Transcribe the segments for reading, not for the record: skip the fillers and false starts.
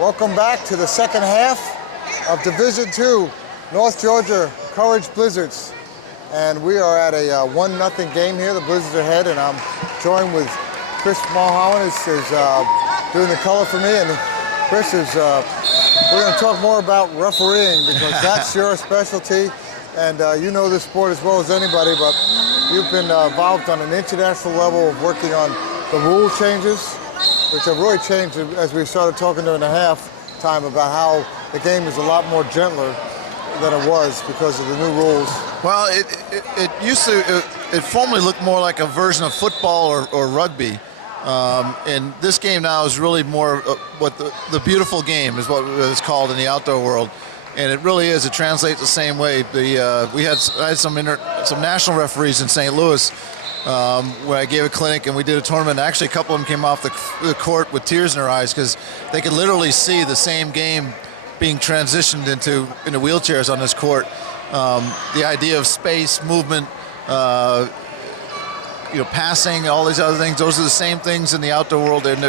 Welcome back to the second half of Division II, North Georgia Courage Blizzards. And we are at a 1-0 game here. The Blizzards are ahead, and I'm joined with Chris Mulholland is doing the color for me. And Chris is, we're going to talk more about refereeing because that's your specialty. And you know this sport as well as anybody, but you've been involved on an international level of working on the rule changes, which have really changed as we started talking during the halftime about how the game is a lot more gentler than it was because of the new rules. Well, it used to, it formerly looked more like a version of football or rugby. And this game now is really more what the beautiful game is what it's called in the outdoor world. And it really is. It translates the same way. I had some national referees in St. Louis where I gave a clinic and we did a tournament. Actually, a couple of them came off the court with tears in their eyes because they could literally see the same game being transitioned into wheelchairs on this court. The idea of space, movement, passing, all these other things, those are the same things in the outdoor world. And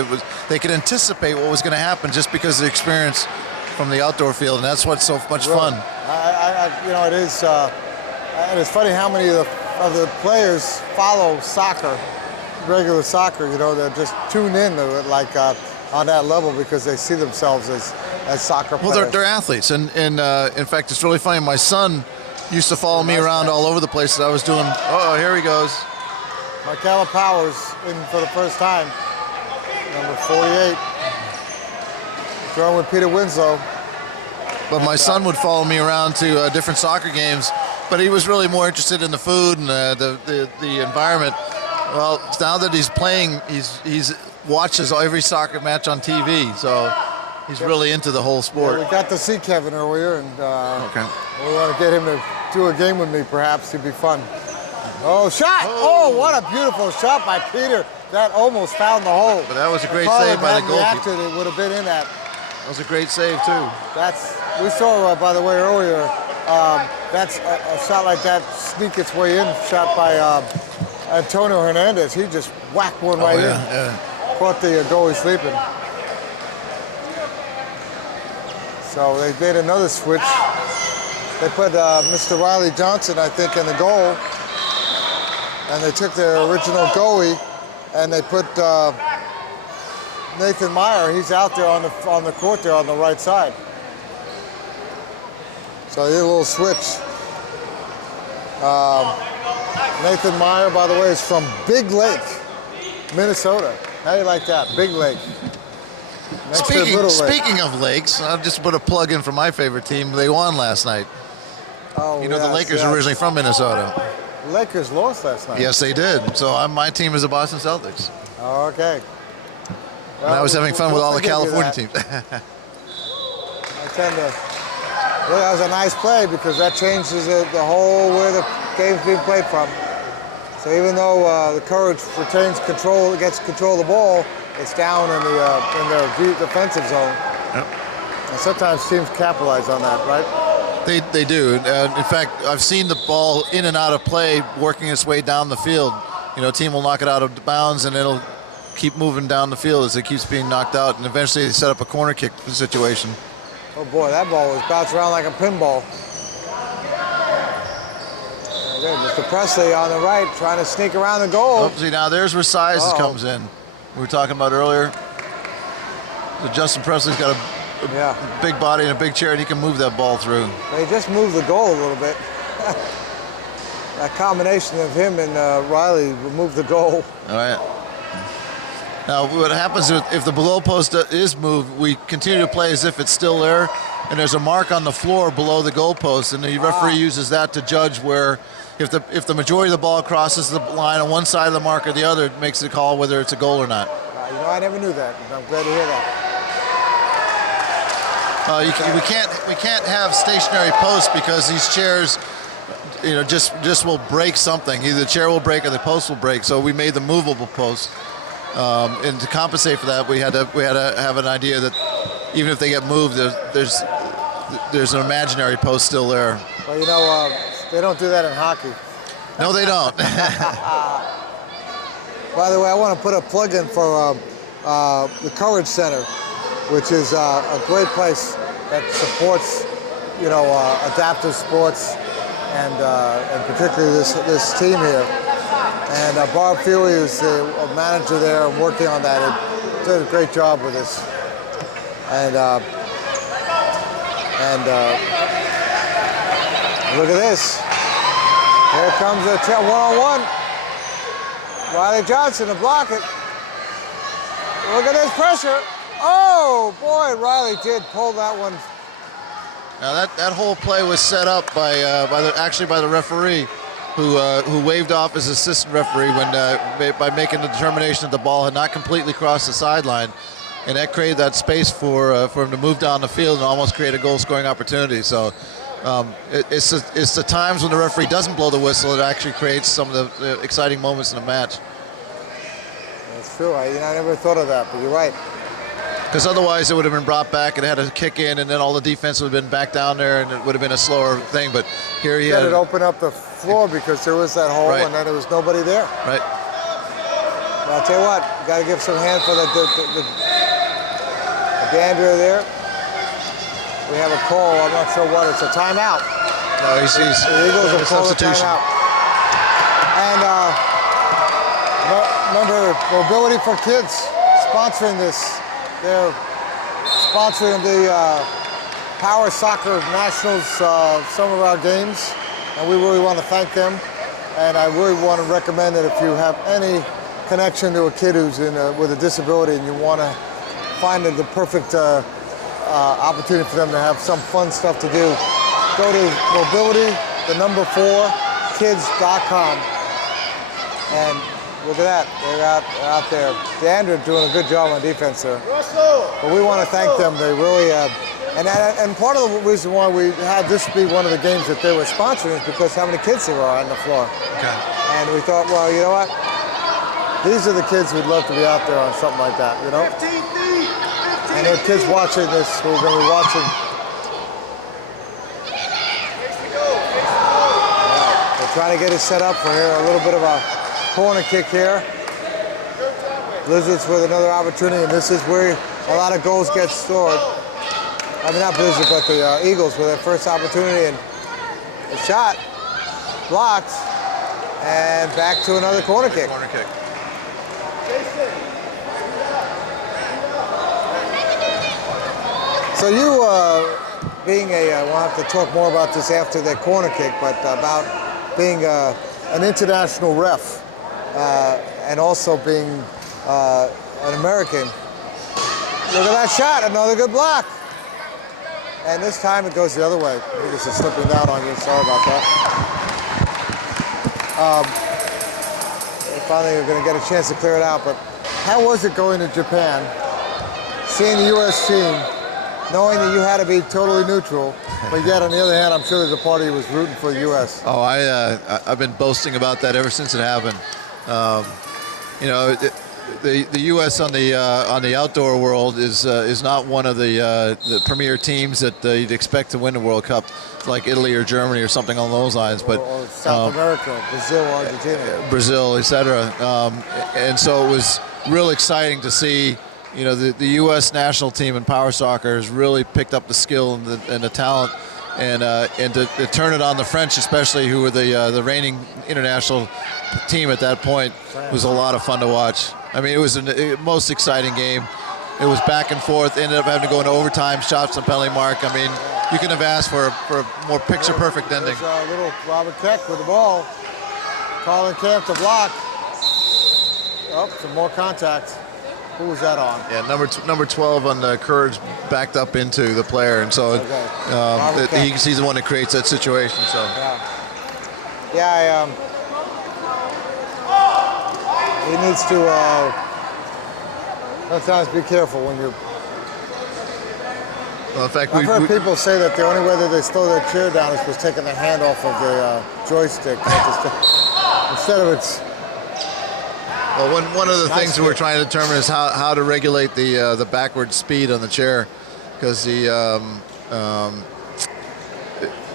they could anticipate what was going to happen just because of the experience from the outdoor field, and that's what's so much fun. It is. And it's funny how many of the players follow soccer, regular soccer. They're just tuned in to it, like on that level because they see themselves as soccer players. Well, they're athletes, and in fact, it's really funny. My son used to follow me around all over the place that I was doing. Oh, here he goes. Michaela Powers in for the first time, number 48. Throwing with Peter Winslow. But my son would follow me around to different soccer games, but he was really more interested in the food and the environment. Well, now that he's playing, he's watches every soccer match on TV, so he's really into the whole sport. Yeah, we got to see Kevin earlier, and we want to get him to do a game with me, perhaps. It'd be fun. Oh, shot! Oh, what a beautiful shot by Peter. That almost found the hole. But that was a great save by the goalkeeper. It would have been in that. That was a great save, too. We saw, by the way, earlier, that's a shot like that sneak its way in, shot by Antonio Hernandez. He just whacked one right in. Yeah. Caught the goalie sleeping. So they made another switch. They put Mr. Riley Johnson, I think, in the goal. And they took their original goalie and they put Nathan Meyer. He's out there on the court there on the right side. So they did a little switch. Nathan Meyer, by the way, is from Big Lake, Minnesota. How do you like that? Big Lake. Speaking of lakes, I'll just put a plug in for my favorite team. They won last night. Oh, the Lakers are originally from Minnesota. The Lakers lost last night. Yes, they did. So my team is the Boston Celtics. Oh, okay. Well, and I was having fun with all the California teams. I tend to. Well, that was a nice play because that changes the whole where the game's being played from. So even though the Courage retains control, gets control of the ball, it's down in their defensive zone. Yep. And sometimes teams capitalize on that, right? They do. In fact, I've seen the ball in and out of play working its way down the field. A team will knock it out of bounds and it'll keep moving down the field as it keeps being knocked out, and eventually they set up a corner kick situation. Oh boy, that ball was bouncing around like a pinball. Mr. Presley on the right trying to sneak around the goal. Oh, see, now there's where size comes in. We were talking about earlier. So Justin Presley's got a big body and a big chair, and he can move that ball through. They just moved the goal a little bit. That combination of him and Riley removed the goal. All right. Now, what happens if the below post is moved, we continue to play as if it's still there, and there's a mark on the floor below the goalpost, and the referee uses that to judge where, if the majority of the ball crosses the line on one side of the mark or the other, it makes the call whether it's a goal or not. I never knew that. I'm glad to hear that. We can't have stationary posts because these chairs, just will break something. Either the chair will break or the post will break. So we made the movable post. And to compensate for that, we had to have an idea that even if they get moved, there's an imaginary post still there. Well, they don't do that in hockey. No, they don't. By the way, I want to put a plug in for the Courage Center. which is a great place that supports, adaptive sports and particularly this team here. And Bob Feely is the manager there and working on that. He did a great job with this. And look at this. Here comes a one-on-one. Riley Johnson to block it. Look at this pressure. Oh, boy, Riley did pull that one. Now that whole play was set up by the referee, who waved off his assistant referee by making the determination that the ball had not completely crossed the sideline, and that created that space for him to move down the field and almost create a goal-scoring opportunity. So it's the times when the referee doesn't blow the whistle that actually creates some of the exciting moments in the match. That's true. I never thought of that, but you're right. Because otherwise it would have been brought back and had to kick in, and then all the defense would have been back down there, and it would have been a slower thing. But here he had it open up the floor because there was that hole, right, and then there was nobody there. Right. Well, I'll tell you what, you got to give some hand for the Dandria there. We have a call. I'm not sure what. It's a timeout. No, he's the Eagles have called a timeout. And remember, Mobility for Kids sponsoring this. They're sponsoring the Power Soccer Nationals, some of our games, and we really want to thank them. And I really want to recommend that if you have any connection to a kid who's with a disability and you want to find the perfect opportunity for them to have some fun stuff to do, go to mobility4kids.com. And look at that, they're out there. Dandria doing a good job on defense there. But we want to thank them. They really, and part of the reason why we had this be one of the games that they were sponsoring is because how many kids there are on the floor. Okay. And we thought, well, you know what? These are the kids who'd love to be out there on something like that, you know? 15 feet! 15 and there are kids watching this who are going to be watching. Right, we're trying to get it set up for here. A little bit of a corner kick here. Blizzards with another opportunity, and this is where a lot of goals get scored. I mean, not Blizzard, but the Eagles with their first opportunity, and a shot blocked, and back to another corner kick. Corner kick. So you, being we'll have to talk more about this after the corner kick, but about being an international ref and also being an American. Look at that shot, another good block. And this time it goes the other way. I think this is slipping down on you, sorry about that. Finally we're gonna get a chance to clear it out, but how was it going to Japan, seeing the US team, knowing that you had to be totally neutral, but yet on the other hand, I'm sure there's a part of you was rooting for the U.S. Oh, I've been boasting about that ever since it happened. You know, the U.S. on the outdoor world is not one of the premier teams that you'd expect to win the World Cup, like Italy or Germany or something along those lines. But or South America, Brazil, Argentina, Brazil, etc. And so it was real exciting to see. You know, the U.S. national team in power soccer has really picked up the skill and the talent, and to turn it on the French, especially, who were the reigning international team at that point, was a lot of fun to watch. I mean, it was the most exciting game. It was back and forth. Ended up having to go into overtime, shots on penalty mark. I mean, you couldn't have asked for a more picture-perfect ending. There's little Robert Keck with the ball. Colin Camp to block. Oh, some more contact. Who was that on? Yeah, number 12 on the Courage backed up into the player, and so he's the one that creates that situation. So he needs to sometimes be careful when you. Well, in fact, I've heard people say that the only way that they slow their chair down is was taking their hand off of the joystick instead of its. Well, one of the things that we're trying to determine is how to regulate the backward speed on the chair, because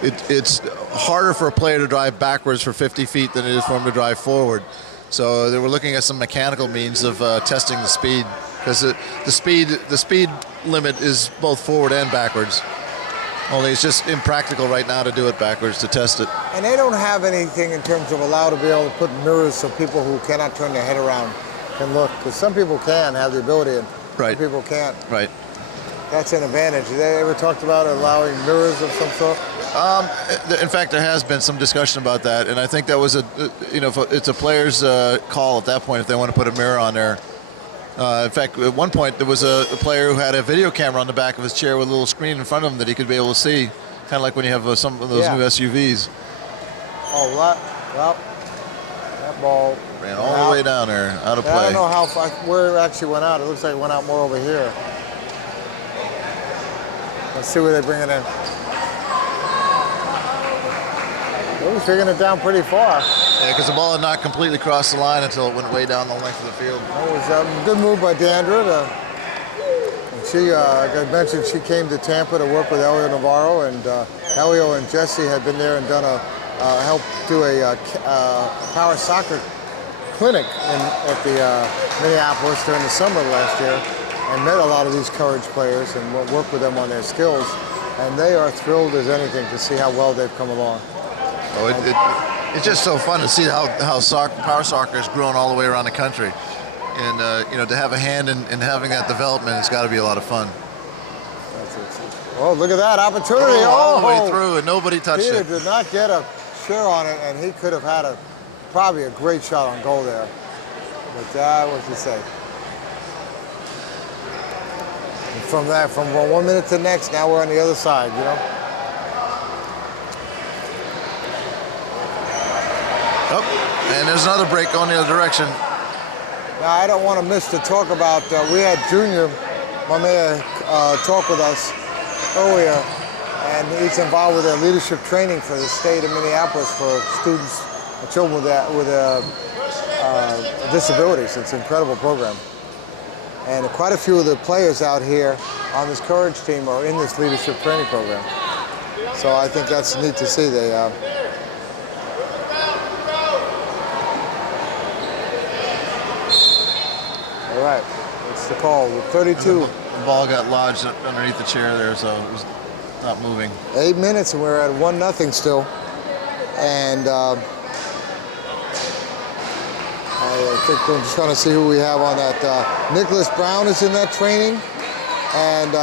it's harder for a player to drive backwards for 50 feet than it is for him to drive forward. So they were looking at some mechanical means of testing the speed. because the speed limit is both forward and backwards. Only it's just impractical right now to do it backwards to test it. And they don't have anything in terms of allow to be able to put mirrors so people who cannot turn their head around can look. Because some people can have the ability and Right. some people can't. Right. That's an advantage. They ever talked about allowing mirrors of some sort? In fact, there has been some discussion about that, and I think that was it's a player's call at that point if they want to put a mirror on there. In fact, at one point there was a player who had a video camera on the back of his chair with a little screen in front of him that he could be able to see, kind of like when you have some of those new SUVs. Oh, well, that ball Ran all the way down there, out of play. I don't know how far, where it actually went out. It looks like it went out more over here. Let's see where they bring it in. Oh, he's taking it down pretty far. Yeah, because the ball had not completely crossed the line until it went way down the length of the field. That was a good move by Deandra. She, like I mentioned, she came to Tampa to work with Elio Navarro, and Elio and Jesse had been there and done helped do a power soccer clinic at the Minneapolis during the summer of last year, and met a lot of these Courage players and worked with them on their skills, and they are thrilled as anything to see how well they've come along. Oh, it's just so fun to see how power soccer has grown all the way around the country, and to have a hand in having that development, it's got to be a lot of fun. Oh, look at that opportunity! All the way through, and nobody touched Peter it. did not get a share on it, and he could have had probably a great shot on goal there. But what you say? And from 1 minute to the next, now we're on the other side, you know? Oh, and there's another break going the other direction. Now, I don't want to miss to talk about, we had Junior Mamea talk with us earlier, and he's involved with their leadership training for the state of Minneapolis for students, children with disabilities. It's an incredible program. And quite a few of the players out here on this Courage team are in this leadership training program. So I think that's neat to see. All right, what's the call? 32. The ball got lodged underneath the chair there, so it was not moving. 8 minutes and we're at 1-0 still. And I think we're just going to see who we have on that. Nicholas Brown is in that training, and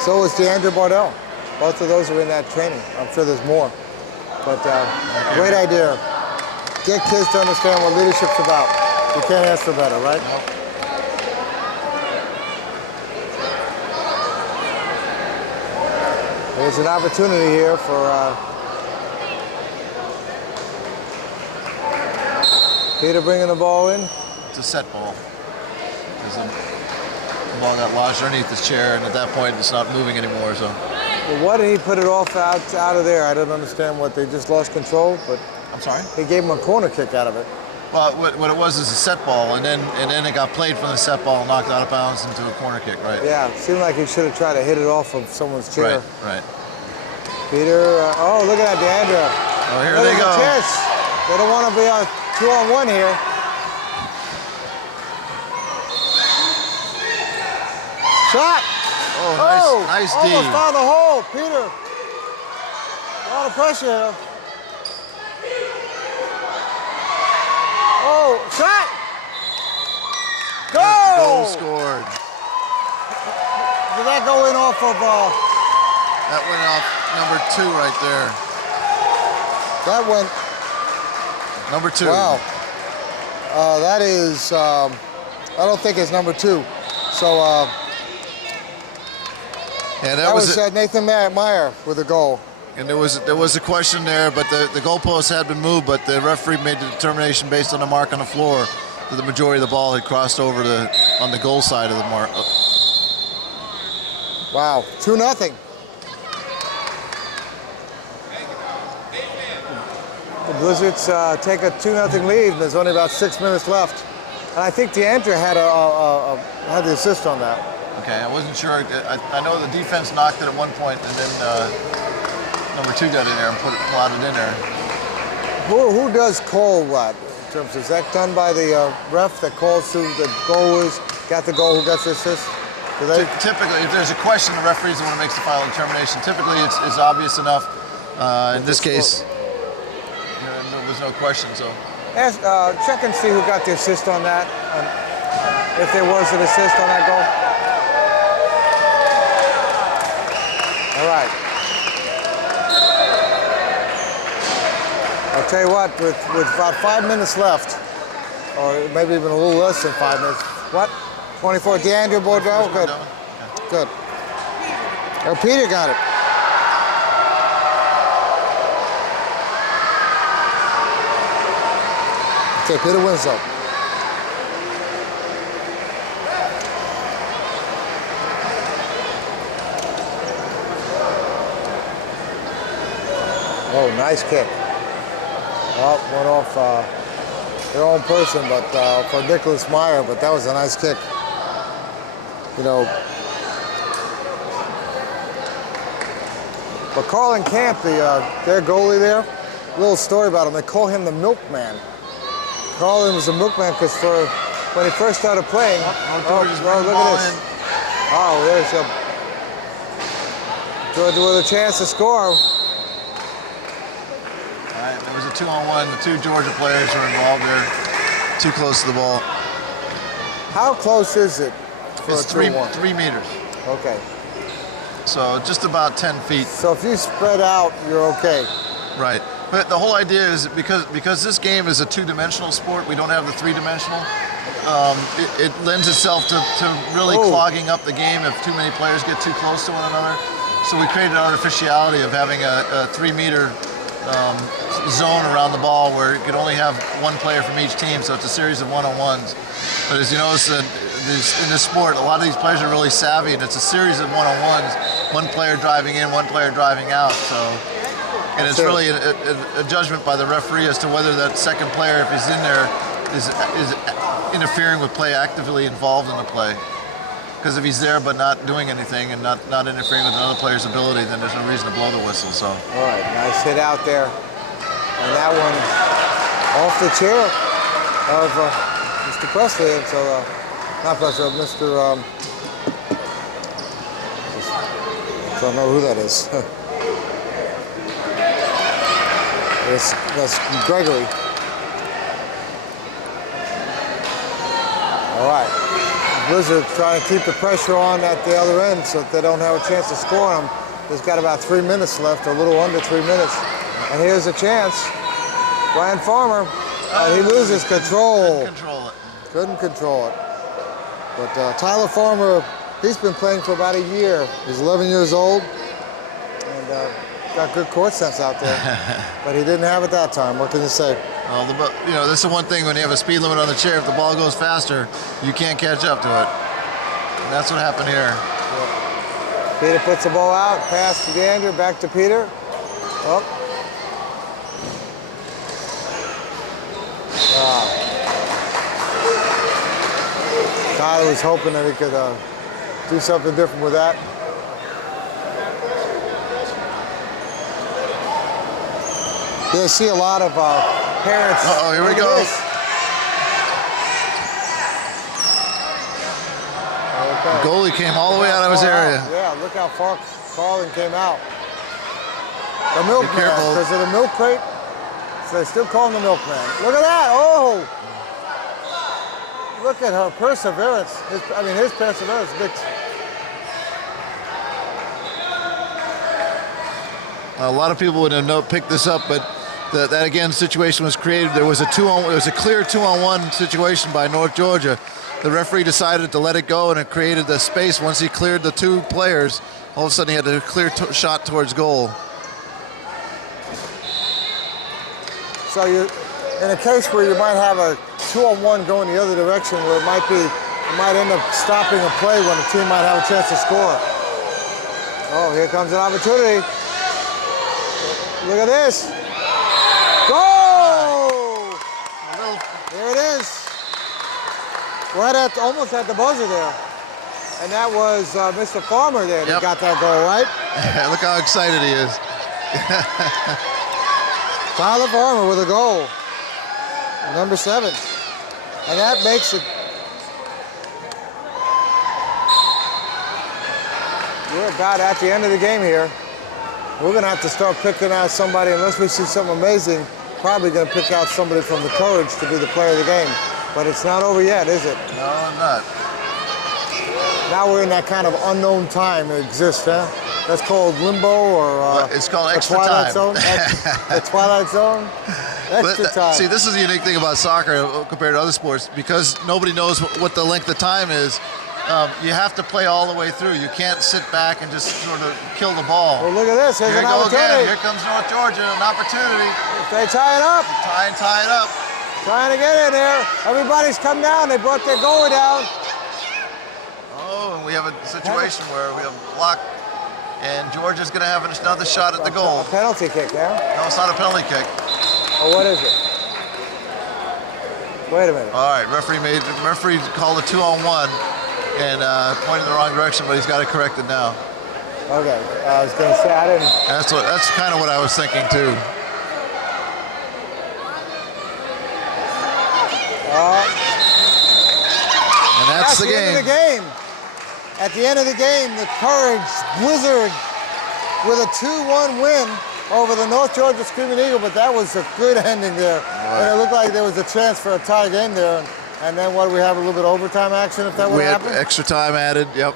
so is Deandra Bardell. Both of those are in that training. I'm sure there's more. But great idea. Get kids to understand what leadership's about. You can't ask for better, right? There's an opportunity here for Peter bringing the ball in. It's a set ball. The ball got lodged underneath his chair, and at that point, it's not moving anymore. So. Well, why did he put it off out of there? I don't understand what they just lost control, but I'm sorry. He gave him a corner kick out of it. Well, what it was is a set ball, and then it got played from the set ball and knocked out of bounds into a corner kick, right? Yeah, it seemed like he should have tried to hit it off of someone's chair. Right. Peter, oh, look at that, Deandra. Oh, here they go. They don't want to be a 2-on-1 here. Shot. Oh, nice D. Almost found the hole, Peter. A lot of pressure here. Oh, shot! Goal! Goal scored. Did that go in off of... That went off number 2 right there. That went... Number 2. Wow. That is... I don't think it's number 2. So... yeah, that was Nathan Meyer with a goal. And there was a question there, but the goalpost had been moved, but the referee made the determination based on the mark on the floor that the majority of the ball had crossed over on the goal side of the mark. Wow, 2-0. The Blizzards take a 2-0 lead, and there's only about 6 minutes left. And I think Deandra had the assist on that. Okay, I wasn't sure. I know the defense knocked it at one point, and then number 2 got in there and plotted in there. Who does call what? In terms of, is that done by the ref that calls who the goal is? got the goal, who gets the assist? Do they? Typically, if there's a question, the referee is the one who makes the final determination. Typically, it's obvious enough. In this case, there was no question. So Check and see who got the assist on that. If there was an assist on that goal. All right. I'll tell you what, with about 5 minutes left, or maybe even a little less than 5 minutes. What? 24. DeAndre Bordeaux? Good. Good. Oh, Peter got it. Okay, Peter wins though. Oh, nice kick. Oh, went off their own person, but for Nicholas Meyer, but that was a nice kick. You know, but Carlin Camp, their goalie there, little story about him, they call him the milkman. Carlin was the milkman because when he first started playing, look at this. Oh, there's Georgia with a chance to score. There was a 2-on-1. The two Georgia players were involved there. Too close to the ball. How close is it for it's a 2-on-1? 3 meters. Okay. So just about 10 feet. So if you spread out, you're okay. Right. But the whole idea is because this game is a two-dimensional sport, we don't have the three-dimensional. It lends itself to really clogging up the game if too many players get too close to one another. So we created an artificiality of having a 3-meter zone around the ball where you could only have one player from each team, so it's a series of one-on-ones. But as you notice, in this sport, a lot of these players are really savvy, and it's a series of one-on-ones, one player driving in, one player driving out. And it's really a judgment by the referee as to whether that second player, if he's in there, is interfering with play, actively involved in the play. Because if he's there but not doing anything and not interfering with another player's ability, then there's no reason to blow the whistle. So. All right, nice hit out there. And that one off the chair of Mr. Presley. And so, not Presley, Mr. I don't know who that is. That's Gregory. All right. Blizzard trying to keep the pressure on at the other end so that they don't have a chance to score on them. There's got about 3 minutes left, a little under 3 minutes. And here's a chance. Brian Farmer, he loses control. Couldn't control it. But Tyler Farmer, he's been playing for about a year. He's 11 years old and got good court sense out there. But he didn't have it that time. What can you say? Well, that's the one thing when you have a speed limit on the chair. If the ball goes faster, you can't catch up to it. And that's what happened here. Yeah. Peter puts the ball out, pass to DeAndre, back to Peter. Oh. Tyler was hoping that he could do something different with that. You see a lot of parents. Uh-oh, here we go. Okay. The goalie came all the way out of his area. Yeah, look how far Carlin came out. The milkman, because of the milk crate, so they still call him the milkman. Look at that, oh! Look at her perseverance. His perseverance. A lot of people would have picked this up, but that again situation was created. There was a clear 2-on-1 situation by North Georgia. The referee decided to let it go, and it created the space. Once he cleared the two players, all of a sudden he had a clear shot towards goal. So in a case where you might have a 2-on-1 going the other direction, where it might end up stopping a play when the team might have a chance to score. Oh, here comes an opportunity. Look at this. Goal! There it is. Almost at the buzzer there. And that was Mr. Farmer there that got that goal, right? Look how excited he is. Tyler Farmer with a goal. Number 7. And that makes it we're about at the end of the game here. We're going to have to start picking out somebody, unless we see something amazing, probably going to pick out somebody from the Courage to be the player of the game. But it's not over yet, is it? No, I'm not. Now we're in that kind of unknown time that exists, huh? That's called limbo, or it's called the extra Twilight time. Zone. The Twilight Zone. Extra time. See, this is the unique thing about soccer compared to other sports, because nobody knows what the length of time is. You have to play all the way through. You can't sit back and just sort of kill the ball. Well, look at this. Here's Here an we go opportunity. again. Here comes North Georgia, an opportunity. If they tie it up. Tie it up. Trying to get in there. Everybody's come down. They brought their goalie down. Oh, and we have a situation where we have a block, and Georgia's going to have another shot at the goal. A penalty kick there. No, it's not a penalty kick. Oh, what is it? Wait a minute. All right, referee called a 2-on-1 and pointed in the wrong direction, but he's got it corrected now. Okay, I was going to say I didn't. That's kind of what I was thinking too. And that's the game. End of the game. At the end of the game, the Courage Blizzard with a 2-1 win over the North Georgia Screamin' Eagle, but that was a good ending there. Right. And it looked like there was a chance for a tie game there. And then what, do we have a little bit of overtime action if that would happen? We had extra time added, yep.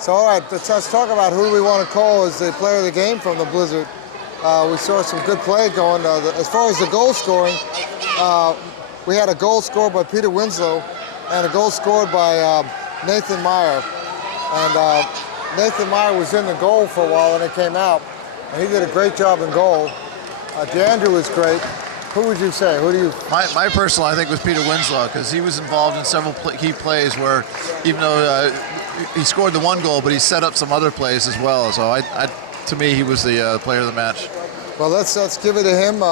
So all right, let's talk about who we want to call as the player of the game from the Blizzard. We saw some good play going. As far as the goal scoring, we had a goal scored by Peter Winslow and a goal scored by Nathan Meyer. And Nathan Meyer was in the goal for a while and it came out. And he did a great job in goal. DeAndrew was great. Who would you say? Who do you? My personal, I think, was Peter Winslow, because he was involved in several key plays where, even though he scored the one goal, but he set up some other plays as well. So to me, he was the player of the match. Well, let's give it to him.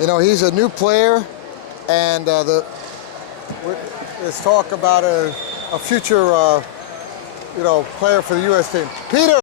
You know, he's a new player, and let's talk about a future, player for the U.S. team. Peter.